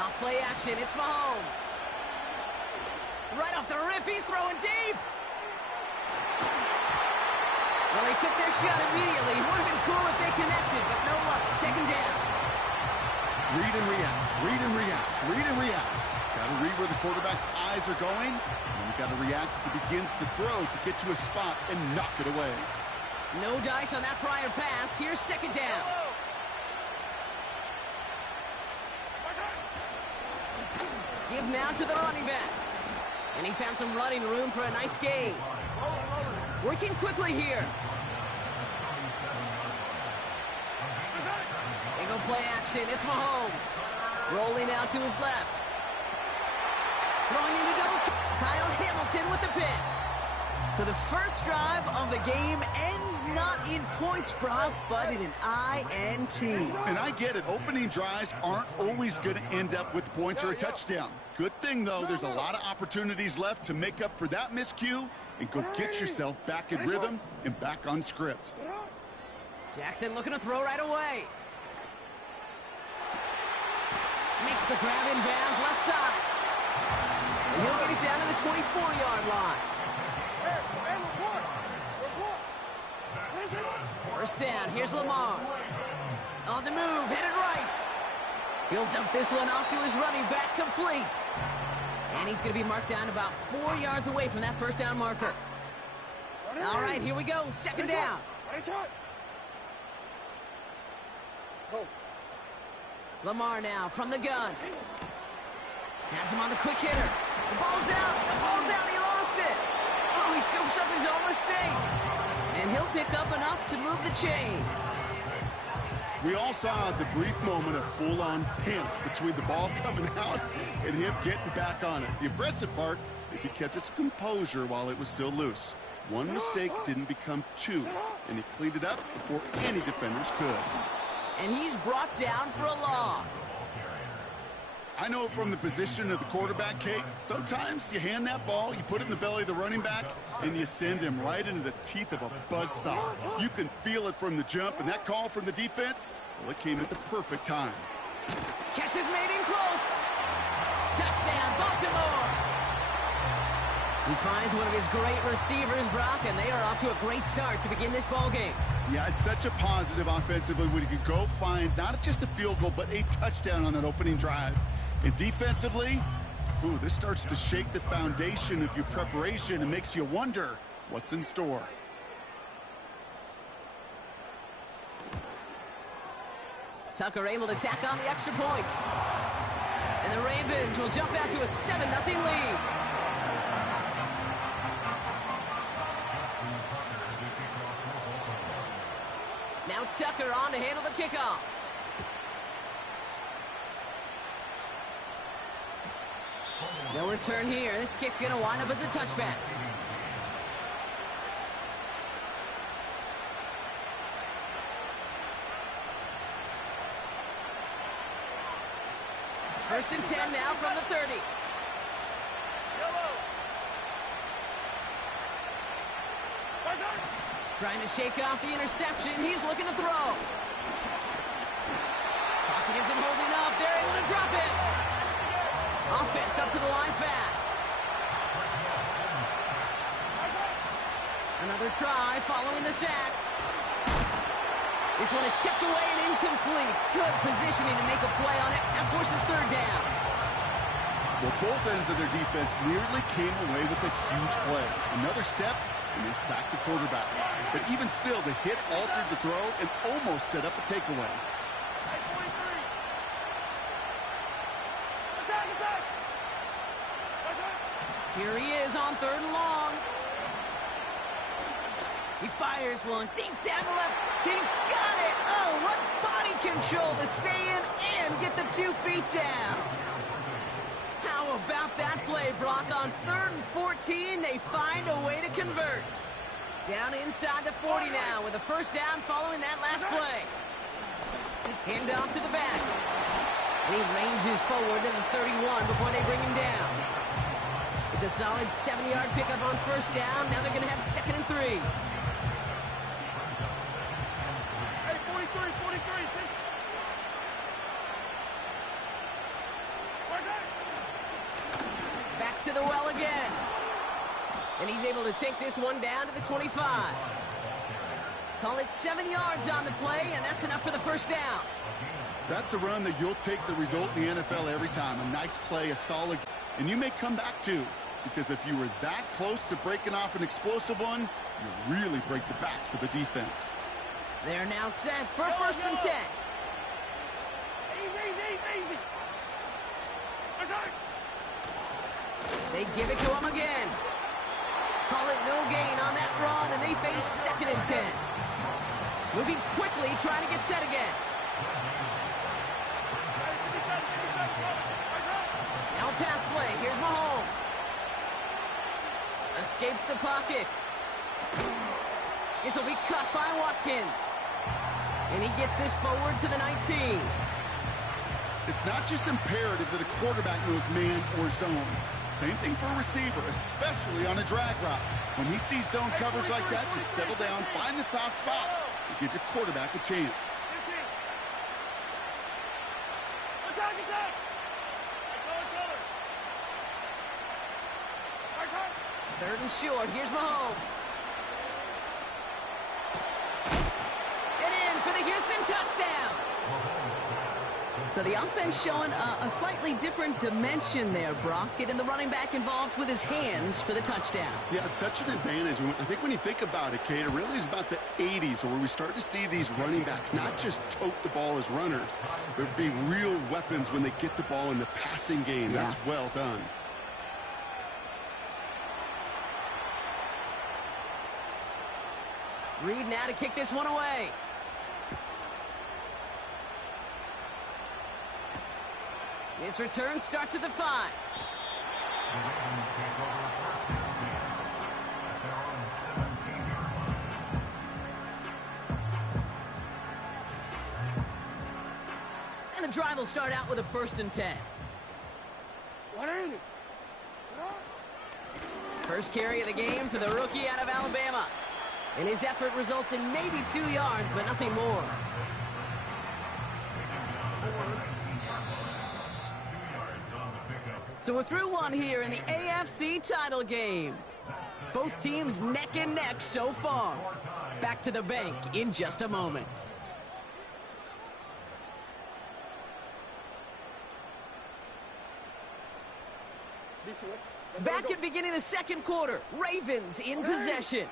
Off play action, it's Mahomes. Right off the rip, he's throwing deep. Well, they took their shot immediately. Would have been cool if they connected, but no luck. Second down. Read and react, read and react, read and react. Got to read where the quarterback's eyes are going, and you got to react as he begins to throw to get to a spot and knock it away. No dice on that prior pass. Here's second down. Give now to the running back. And he found some running room for a nice gain. Working quickly here. They go play action. It's Mahomes. Rolling out to his left. Throwing into double. Kyle Hamilton with the pick. So the first drive of the game ends not in points, Brock, but in an INT. And I get it. Opening drives aren't always going to end up with points or a touchdown. Good thing, though, there's a lot of opportunities left to make up for that miscue and go get yourself back in rhythm and back on script. Jackson looking to throw right away. Makes the grab in bounds left side. And he'll get it down to the 24-yard line. First down, here's Lamar. On the move, headed right. He'll dump this one off to his running back, complete. And he's going to be marked down about 4 yards away from that first down marker. All right, here we go, second down. Lamar now from the gun. Has him on the quick hitter. The ball's out, he lost it. Oh, he scoops up his own mistake. And he'll pick up enough to move the chains. We all saw the brief moment of full-on panic between the ball coming out and him getting back on it. The impressive part is he kept his composure while it was still loose. One mistake didn't become two, and he cleaned it up before any defenders could. And he's brought down for a loss. I know from the position of the quarterback, Kate, sometimes you hand that ball, you put it in the belly of the running back, and you send him right into the teeth of a buzzsaw. You can feel it from the jump, and that call from the defense, well, it came at the perfect time. Catch is made in close. Touchdown, Baltimore. He finds one of his great receivers, Brock, and they are off to a great start to begin this ball game. Yeah, it's such a positive offensively when you can go find not just a field goal, but a touchdown on that opening drive. And defensively, this starts to shake the foundation of your preparation and makes you wonder what's in store. Tucker able to tack on the extra point. And the Ravens will jump out to a 7-0 lead. Now Tucker on to handle the kickoff. No return here. This kick's going to wind up as a touchback. First and 10 now from the 30. Trying to shake off the interception. He's looking to throw. Pocket isn't holding up. They're able to drop it. Offense up to the line fast. Another try following the sack. This one is tipped away and incomplete. Good positioning to make a play on it. That forces third down. Well, both ends of their defense nearly came away with a huge play. Another step, and they sacked the quarterback. But even still, the hit altered the throw and almost set up a takeaway. Here he is on third and long. He fires one deep down the left. He's got it. Oh, what body control to stay in and get the 2 feet down. How about that play, Brock? On third and 14, they find a way to convert. Down inside the 40 now with a first down following that last play. Hand off to the back. And he ranges forward to the 31 before they bring him down. It's a solid 70-yard pickup on first down. Now they're going to have second and 3. Hey, 43. And he's able to take this one down to the 25. Call it 7 yards on the play, and that's enough for the first down. That's a run that you'll take the result in the NFL every time. A nice play, a solid, and you may come back too. Because if you were that close to breaking off an explosive one, you really break the backs of the defense. They're now set for first and 10. Easy. They give it to him again. Call it no gain on that run, and they face second and 10. Moving quickly, trying to get set again. Now pass play. Here's Mahomes. Escapes the pocket. This will be cut by Watkins. And he gets this forward to the 19. It's not just imperative that a quarterback knows man or zone. Same thing for a receiver, especially on a drag route. When he sees zone coverage like that, just settle down, find the soft spot, and give your quarterback a chance. Third and short. Here's Mahomes. And in for the Houston touchdown. So the offense showing a slightly different dimension there, Brock. Getting the running back involved with his hands for the touchdown. Yeah, such an advantage. I think when you think about it, Kate, it really is about the 80s where we start to see these running backs not just tote the ball as runners, but be real weapons when they get the ball in the passing game. Yeah. That's well done. Reed now to kick this one away. This return starts at the 5. And the drive will start out with a first and 10. First carry of the game for the rookie out of Alabama. And his effort results in maybe 2 yards, but nothing more. So we're through one here in the AFC title game. Both teams neck and neck so far. Back to the bank in just a moment. Back at beginning of the second quarter, Ravens in possession.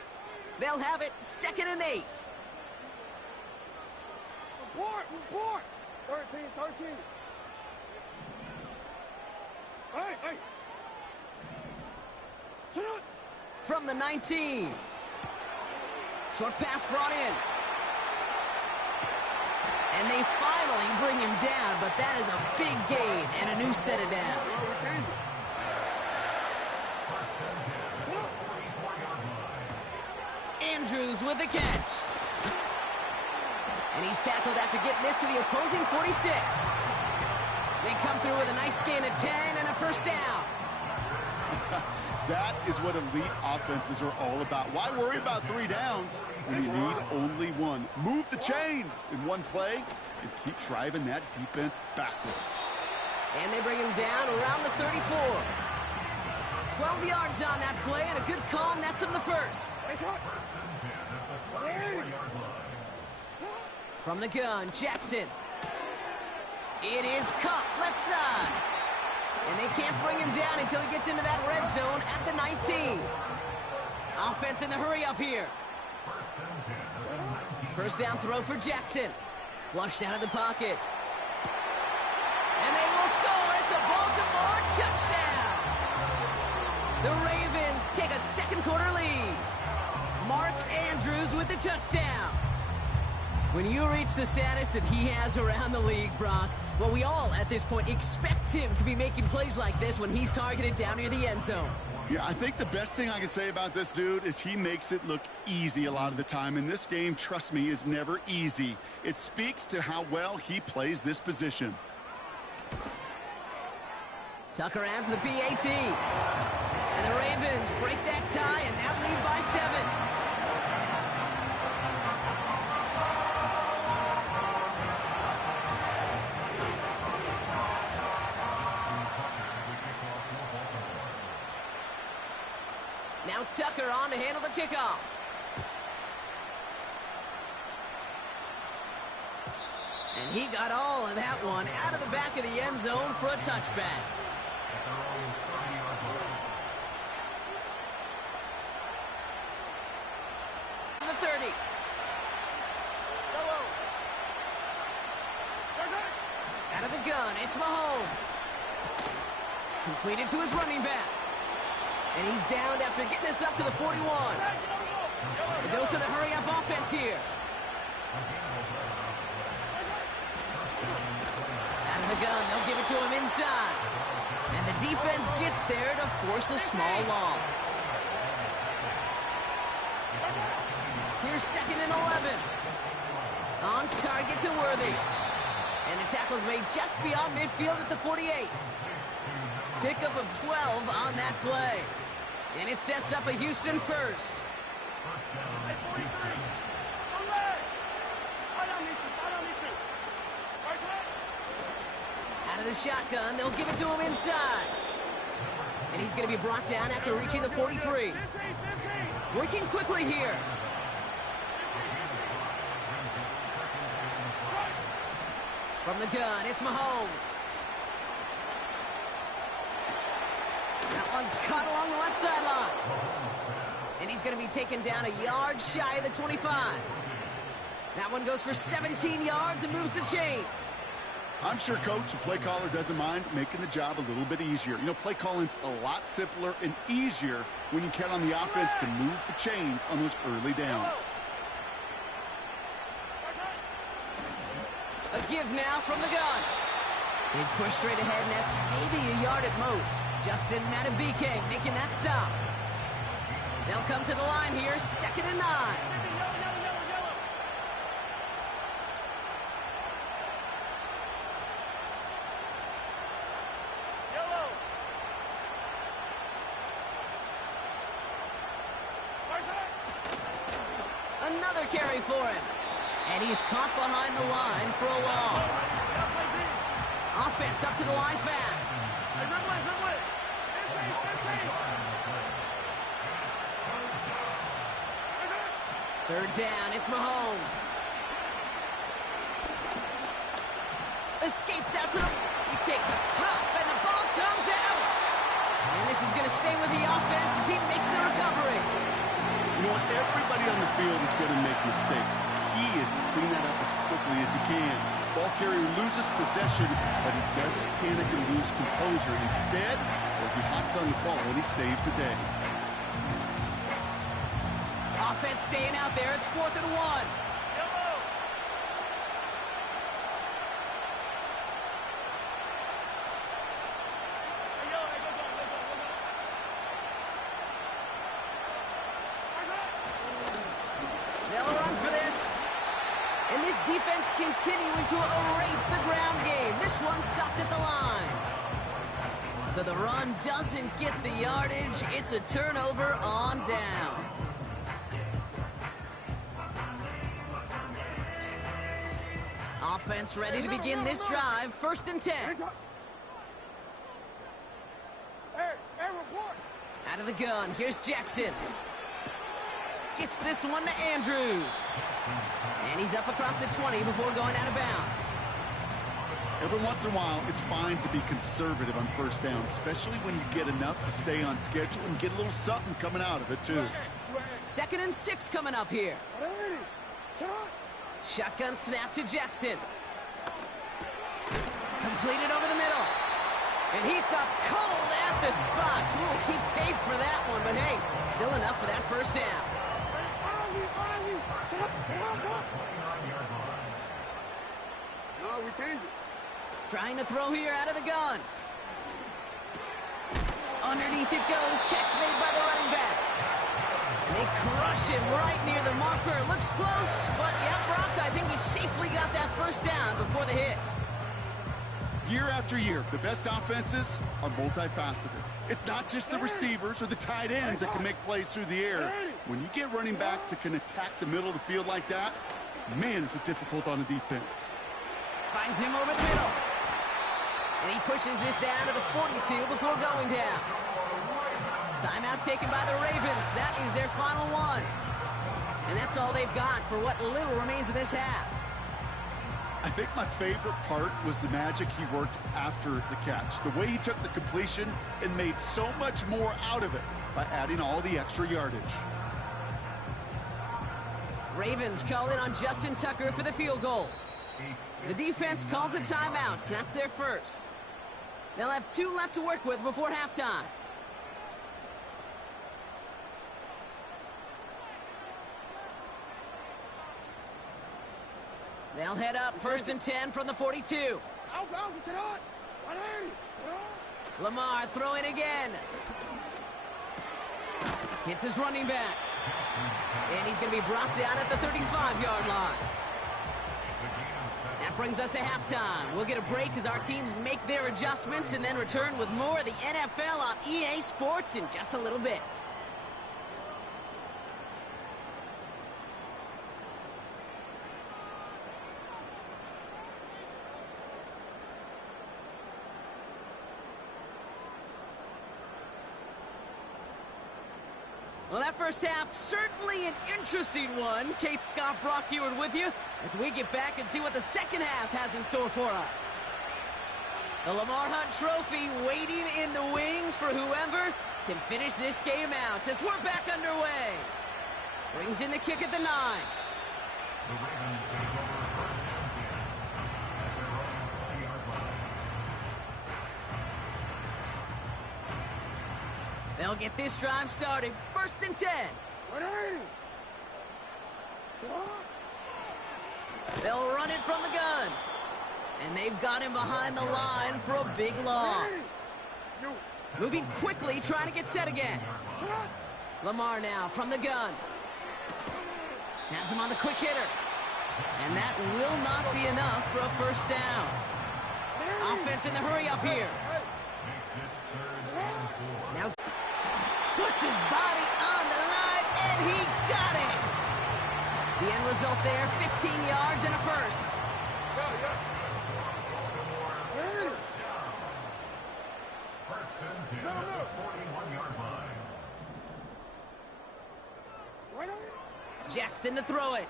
They'll have it 2nd and 8. Report! 13. Hey! Sit up! From the 19. Short pass brought in. And they finally bring him down, but that is a big gain and a new set of downs. Andrews with the catch. And he's tackled after getting this to the opposing 46. They come through with a nice gain of 10 and a first down. That is what elite offenses are all about. Why worry about 3 downs when you need only 1? Move the chains in one play and keep driving that defense backwards. And they bring him down around the 34. 12 yards on that play and a good call nets him the first. From the gun, Jackson. It is caught left side. And they can't bring him down until he gets into that red zone at the 19. Offense in the hurry up here. First down throw for Jackson. Flushed out of the pocket. And they will score. It's a Baltimore touchdown. The Ravens take a second quarter lead. Mark Andrews with the touchdown. When you reach the status that he has around the league, Brock, well, we all at this point expect him to be making plays like this when he's targeted down near the end zone. Yeah, I think the best thing I can say about this dude is he makes it look easy a lot of the time. And this game, trust me, is never easy. It speaks to how well he plays this position. Tucker adds the PAT. And the Ravens break that tie and now lead by 7. Now Now Tucker on to handle the kickoff. And he got all of that one out of the back of the end zone for a touchback. The 30. Out of the gun, it's Mahomes. Completed to his running back. And he's downed after getting this up to the 41. A dose of the hurry-up offense here. Out of the gun, they'll give it to him inside. And the defense gets there to force a small loss. Here's 2nd and 11. On target to Worthy. And the tackle's made just beyond midfield at the 48. Pickup of 12 on that play. And it sets up a Houston first. Out of the shotgun, they'll give it to him inside. And he's going to be brought down after reaching the 43. Working quickly here. From the gun, it's Mahomes. That one's caught along the left sideline. And he's going to be taken down a yard shy of the 25. That one goes for 17 yards and moves the chains. I'm sure Coach, the play caller, doesn't mind making the job a little bit easier. You know, play calling's a lot simpler and easier when you count on the offense to move the chains on those early downs. A give now from the gun. He's pushed straight ahead, and that's maybe a yard at most. Justin Madden making that stop. They'll come to the line here, 2nd and 9. Another carry for him. And he's caught behind the line for a loss. Offense up to the line fast. Third down, it's Mahomes. Escapes out to the... He takes a pop, and the ball comes out. And this is going to stay with the offense as he makes the recovery. You know what? Everybody on the field is going to make mistakes. The key is to clean that up as quickly as he can. Ball carrier loses possession, but he doesn't panic and lose composure. Instead, he hops on the ball and he saves the day. Offense staying out there. It's 4th and 1. They'll run for this. And this defense continuing to erase the ground game. This one stopped at the line. So the run doesn't get the yardage. It's a turnover on downs. Offense ready to begin this drive. 1st and 10. Out of the gun. Here's Jackson. Gets this one to Andrews. And he's up across the 20 before going out of bounds. Every once in a while, it's fine to be conservative on 1st down, especially when you get enough to stay on schedule and get a little something coming out of it, too. 2nd and 6 coming up here. Shotgun snap to Jackson. Completed over the middle. And he stopped cold at the spot. We'll keep paid for that one, but hey, still enough for that 1st down. No, we change it. Trying to throw here out of the gun. Underneath it goes. Catch made by the running back. And they crush him right near the marker. Looks close, but yeah, Brock, I think he safely got that 1st down before the hit. Year after year, the best offenses are multifaceted. It's not just the receivers or the tight ends that can make plays through the air. When you get running backs that can attack the middle of the field like that, man, is it difficult on the defense. Finds him over the middle. And he pushes this down to the 42 before going down. Timeout taken by the Ravens. That is their final one. And that's all they've got for what little remains of this half. I think my favorite part was the magic he worked after the catch. The way he took the completion and made so much more out of it by adding all the extra yardage. Ravens call in on Justin Tucker for the field goal. The defense calls a timeout. That's their first. They'll have 2 left to work with before halftime. They'll head up 1st and 10 from the 42. Lamar throwing again. Hits his running back. And he's going to be brought down at the 35-yard line. That brings us to halftime. We'll get a break as our teams make their adjustments and then return with more of the NFL on EA Sports in just a little bit. Well, that first half, certainly an interesting one. Kate Scott, Brock Ewart with you as we get back and see what the second half has in store for us. The Lamar Hunt Trophy waiting in the wings for whoever can finish this game out as we're back underway. Brings in the kick at the 9. The Ravens take over first and 10 at their own 20-yard line. They'll get this drive started. 1st and 10. They'll run it from the gun. And they've got him behind the line for a big loss. Moving quickly, trying to get set again. Lamar now from the gun. Has him on the quick hitter. And that will not be enough for a first down. Offense in the hurry up here. Now puts his body on the line, and he got it. The end result there, 15 yards and a first. First and 10 at the 41-yard line. Jackson to throw it.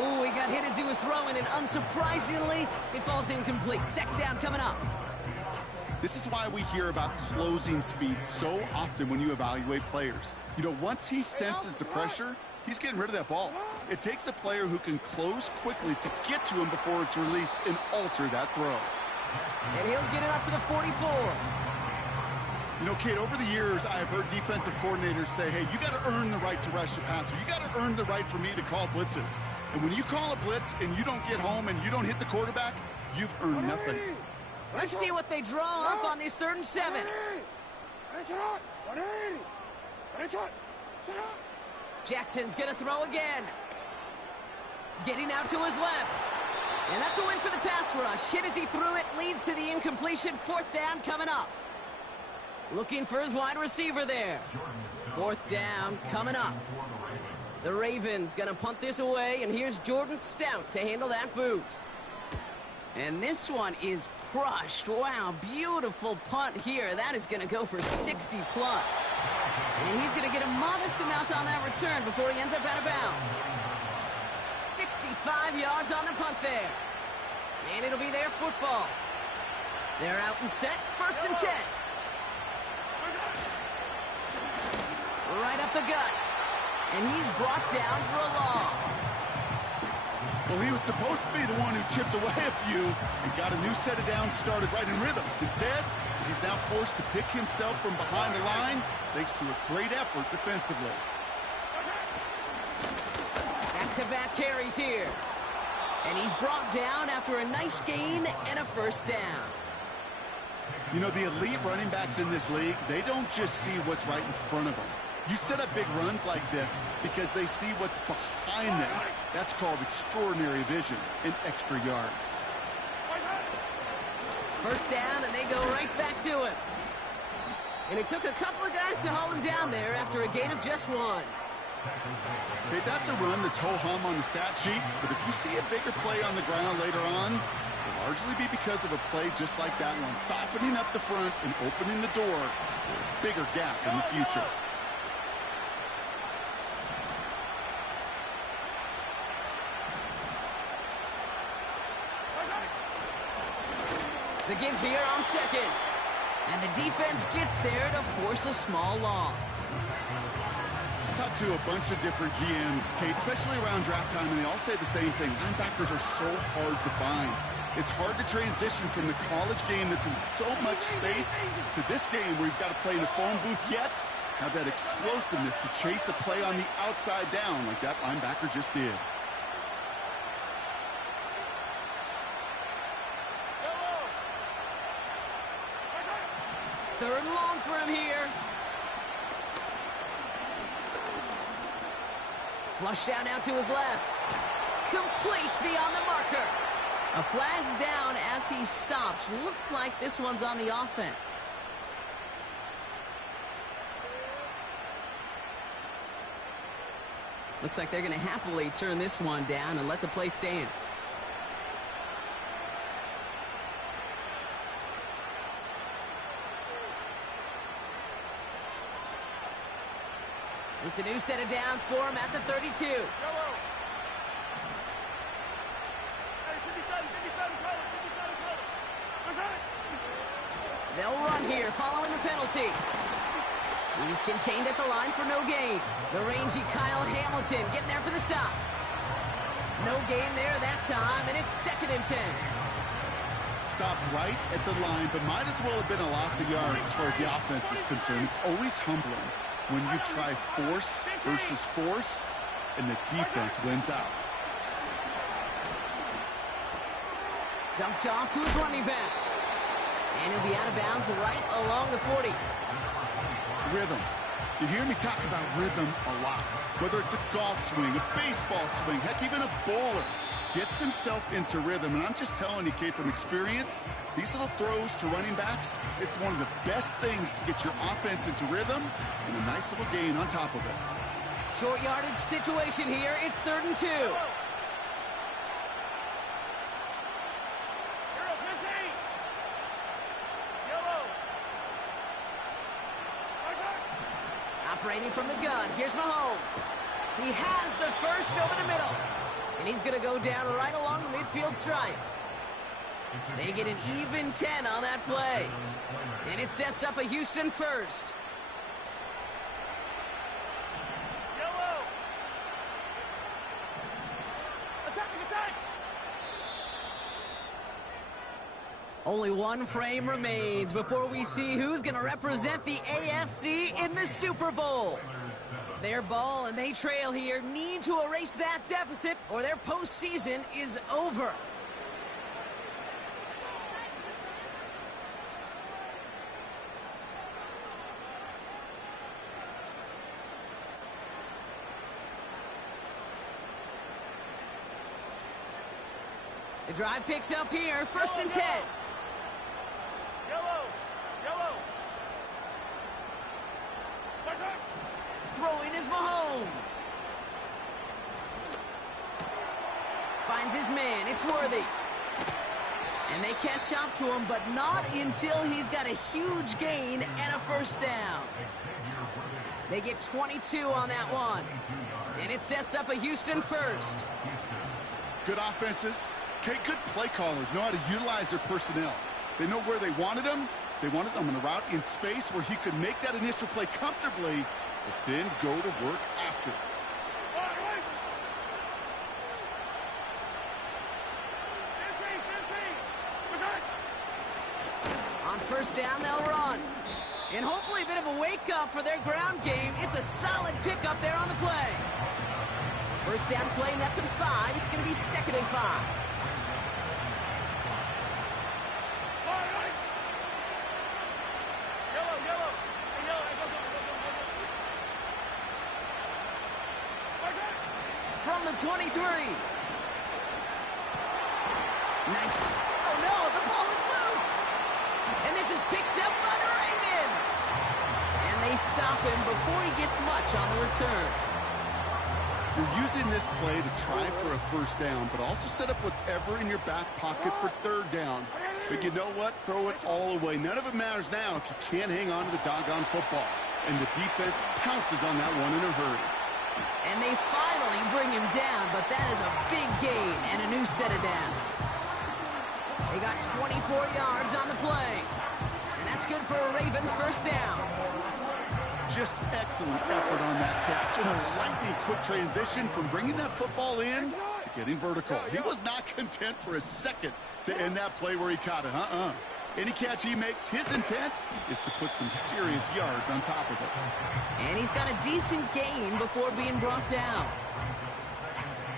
Ooh, he got hit as he was throwing, and unsurprisingly, it falls incomplete. Second down coming up. This is why we hear about closing speed so often when you evaluate players. You know, once he senses the pressure, he's getting rid of that ball. It takes a player who can close quickly to get to him before it's released and alter that throw. And he'll get it up to the 44. You know, Kate, over the years, I've heard defensive coordinators say, hey, you got to earn the right to rush the passer. You got to earn the right for me to call blitzes. And when you call a blitz and you don't get home and you don't hit the quarterback, you've earned nothing. Let's see what they draw up on this 3rd and 7. Jackson's going to throw again. Getting out to his left. And that's a win for the pass rush. Hit as he threw it, leads to the incompletion. 4th down coming up. Looking for his wide receiver there. 4th down coming up. The Ravens going to punt this away, and here's Jordan Stout to handle that boot. And this one is crushed. Wow, beautiful punt here. That is going to go for 60+. And he's going to get a modest amount on that return before he ends up out of bounds. 65 yards on the punt there. And it'll be their football. They're out and set. 1st and 10. Right up the gut. And he's brought down for a loss. Well, he was supposed to be the one who chipped away a few and got a new set of downs started right in rhythm. Instead, he's now forced to pick himself from behind the line thanks to a great effort defensively. Back-to-back carries here. And he's brought down after a nice gain and a first down. You know, the elite running backs in this league, they don't just see what's right in front of them. You set up big runs like this because they see what's behind them. That's called extraordinary vision and extra yards. First down, and they go right back to it. And it took a couple of guys to haul him down there after a gain of just 1. Okay, that's a run that's ho-hum on the stat sheet, but if you see a bigger play on the ground later on, will largely be because of a play just like that one, softening up the front and opening the door for a bigger gap in the future. The give here on second. And the defense gets there to force a small loss. I talked to a bunch of different GMs, Kate, especially around draft time, and they all say the same thing. Linebackers are so hard to find. It's hard to transition from the college game that's in so much space to this game where you've got to play in a phone booth, yet have that explosiveness to chase a play on the outside down like that linebacker just did. Third and long for him here. Flushed out now to his left. Complete beyond the marker. A flag's down as he stops. Looks like this one's on the offense. Looks like they're going to happily turn this one down and let the play stand. It's a new set of downs for him at the 32. They'll run here following the penalty. He's contained at the line for no gain. The rangy Kyle Hamilton getting there for the stop. No gain there that time, and it's 2nd and 10. Stopped right at the line, but might as well have been a loss of yards as far as the offense is concerned. It's always humbling when you try force versus force, and the defense wins out. Dumped off to his running back. And he'll be out of bounds right along the 40. Rhythm. You hear me talk about rhythm a lot. Whether it's a golf swing, a baseball swing, heck, even a bowler gets himself into rhythm. And I'm just telling you, Kate, from experience, these little throws to running backs, it's one of the best things to get your offense into rhythm and a nice little gain on top of it. Short yardage situation here. It's 3rd and 2. Operating from the gun. Here's Mahomes. He has the first over the middle. And he's going to go down right along the midfield stripe. They get an even 10 on that play. And it sets up a Houston first. Only one frame remains before we see who's going to represent the AFC in the Super Bowl. Their ball and they trail here, need to erase that deficit or their postseason is over. The drive picks up here, 1st and 10. Throwing is Mahomes. Finds his man. It's Worthy. And they catch up to him, but not until he's got a huge gain and a first down. They get 22 on that one. And it sets up a Houston first. Good offenses. Okay, good play callers know how to utilize their personnel. They know where they wanted them. They wanted them on a route in space where he could make that initial play comfortably, but then go to work after. On first down, they'll run. And hopefully a bit of a wake-up for their ground game. It's a solid pickup there on the play. First down play, nets him 5. It's going to be 2nd and 5. From the 23. Nice. Oh, no, the ball is loose. And this is picked up by the Ravens. And they stop him before he gets much on the return. You're using this play to try for a first down, but also set up what's ever in your back pocket for third down. But you know what? Throw it all away. None of it matters now if you can't hang on to the doggone football. And the defense pounces on that one in a hurry. And they finally bring him down, but that is a big gain and a new set of downs. They got 24 yards on the play. And that's good for a Ravens first down. Just excellent effort on that catch. And a lightning quick transition from bringing that football in to getting vertical. He was not content for a second to end that play where he caught it. Any catch he makes, his intent is to put some serious yards on top of it. And he's got a decent gain before being brought down.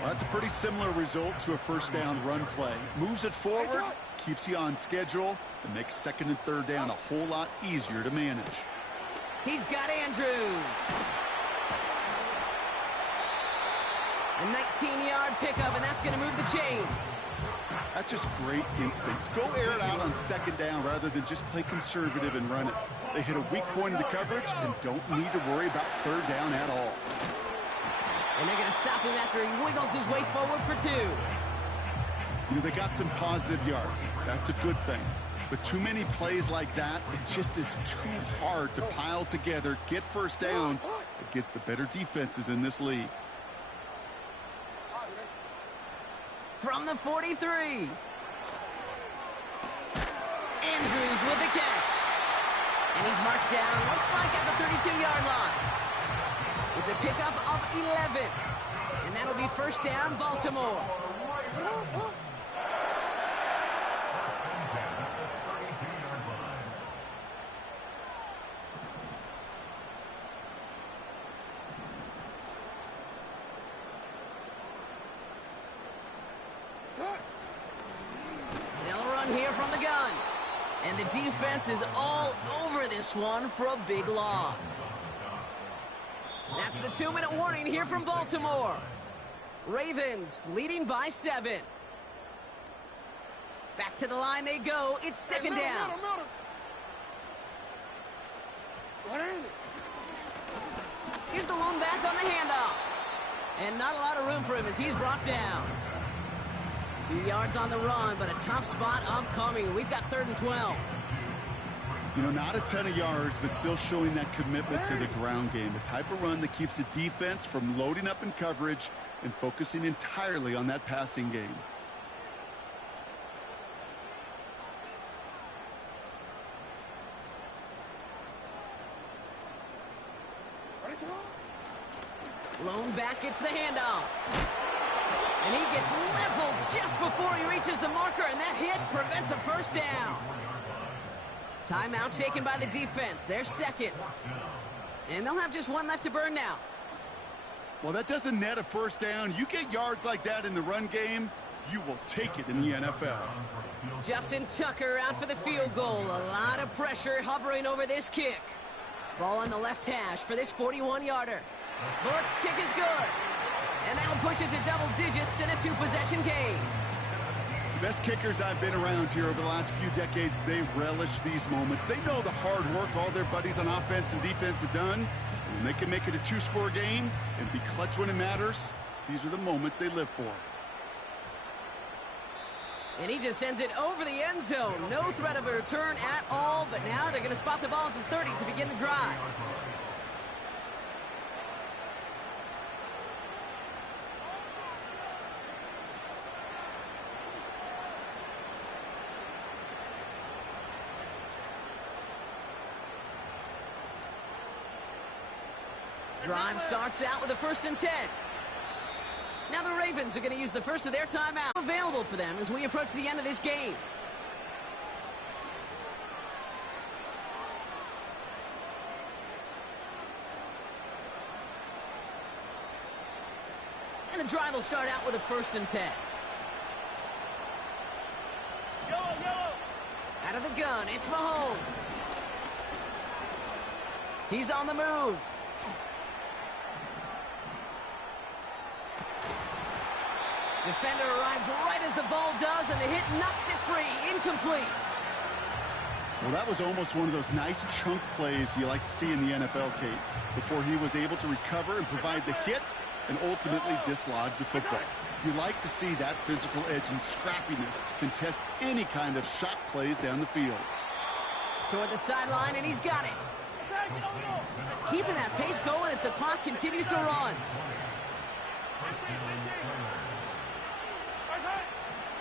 Well, that's a pretty similar result to a first down run play. Moves it forward, keeps you on schedule, and makes second and third down a whole lot easier to manage. He's got Andrews. A 19-yard pickup, and that's going to move the chains. That's just great instincts. Go air it out on second down rather than just play conservative and run it. They hit a weak point in the coverage and don't need to worry about third down at all. And they're going to stop him after he wiggles his way forward for 2. You know, they got some positive yards. That's a good thing. But too many plays like that, it just is too hard to pile together, get first downs against the better defenses in this league. From the 43. Andrews with the catch. And he's marked down, looks like at the 32-yard line. It's a pickup of 11. And that'll be first down, Baltimore. They'll run here from the gun. And the defense is all over this one for a big loss. That's the 2-minute warning here from Baltimore. Ravens leading by 7. Back to the line they go. It's second down. Here's the lone back on the handoff. And not a lot of room for him as he's brought down. 2 yards on the run, but a tough spot upcoming. We've got 3rd and 12. You know, not a ton of yards, but still showing that commitment to the ground game. The type of run that keeps the defense from loading up in coverage and focusing entirely on that passing game. Lone back gets the handoff. And he gets leveled just before he reaches the marker, and that hit prevents a first down. Timeout taken by the defense. They're second. And they'll have just one left to burn now. Well, that doesn't net a first down. You get yards like that in the run game, you will take it in the NFL. Justin Tucker out for the field goal. A lot of pressure hovering over this kick. Ball on the left hash for this 41-yarder. Bullock's kick is good. And that'll push it to double digits in a 2-possession game. The best kickers I've been around here over the last few decades, they relish these moments. They know the hard work all their buddies on offense and defense have done. And when they can make it a 2-score game and be clutch when it matters, these are the moments they live for. And he just sends it over the end zone. No threat of a return at all, but now they're going to spot the ball at the 30 to begin the drive. Drive starts out with a 1st and 10. Now the Ravens are going to use the first of their timeout available for them as we approach the end of this game. And the drive will start out with a 1st and 10. Out of the gun, it's Mahomes. He's on the move. Defender arrives right as the ball does, and the hit knocks it free. Incomplete. Well, that was almost one of those nice chunk plays you like to see in the NFL, Kate. Before he was able to recover and provide the hit, and ultimately dislodge the football. You like to see that physical edge and scrappiness to contest any kind of shot plays down the field. Toward the sideline, and he's got it. Keeping that pace going as the clock continues to run.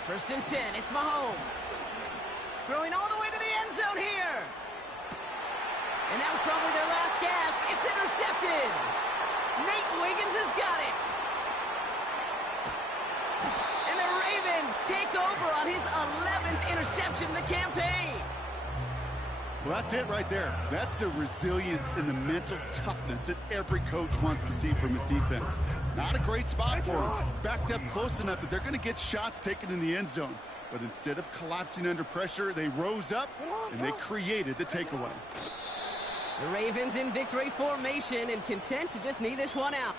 First and 10, it's Mahomes. Throwing all the way to the end zone here. And that was probably their last gasp. It's intercepted. Nate Wiggins has got it. And the Ravens take over on his 11th interception of the campaign. Well, that's it right there. That's the resilience and the mental toughness that every coach wants to see from his defense. Not a great spot for him. Backed up close enough that they're going to get shots taken in the end zone. But instead of collapsing under pressure, they rose up and they created the takeaway. The Ravens in victory formation and content to just knee this one out.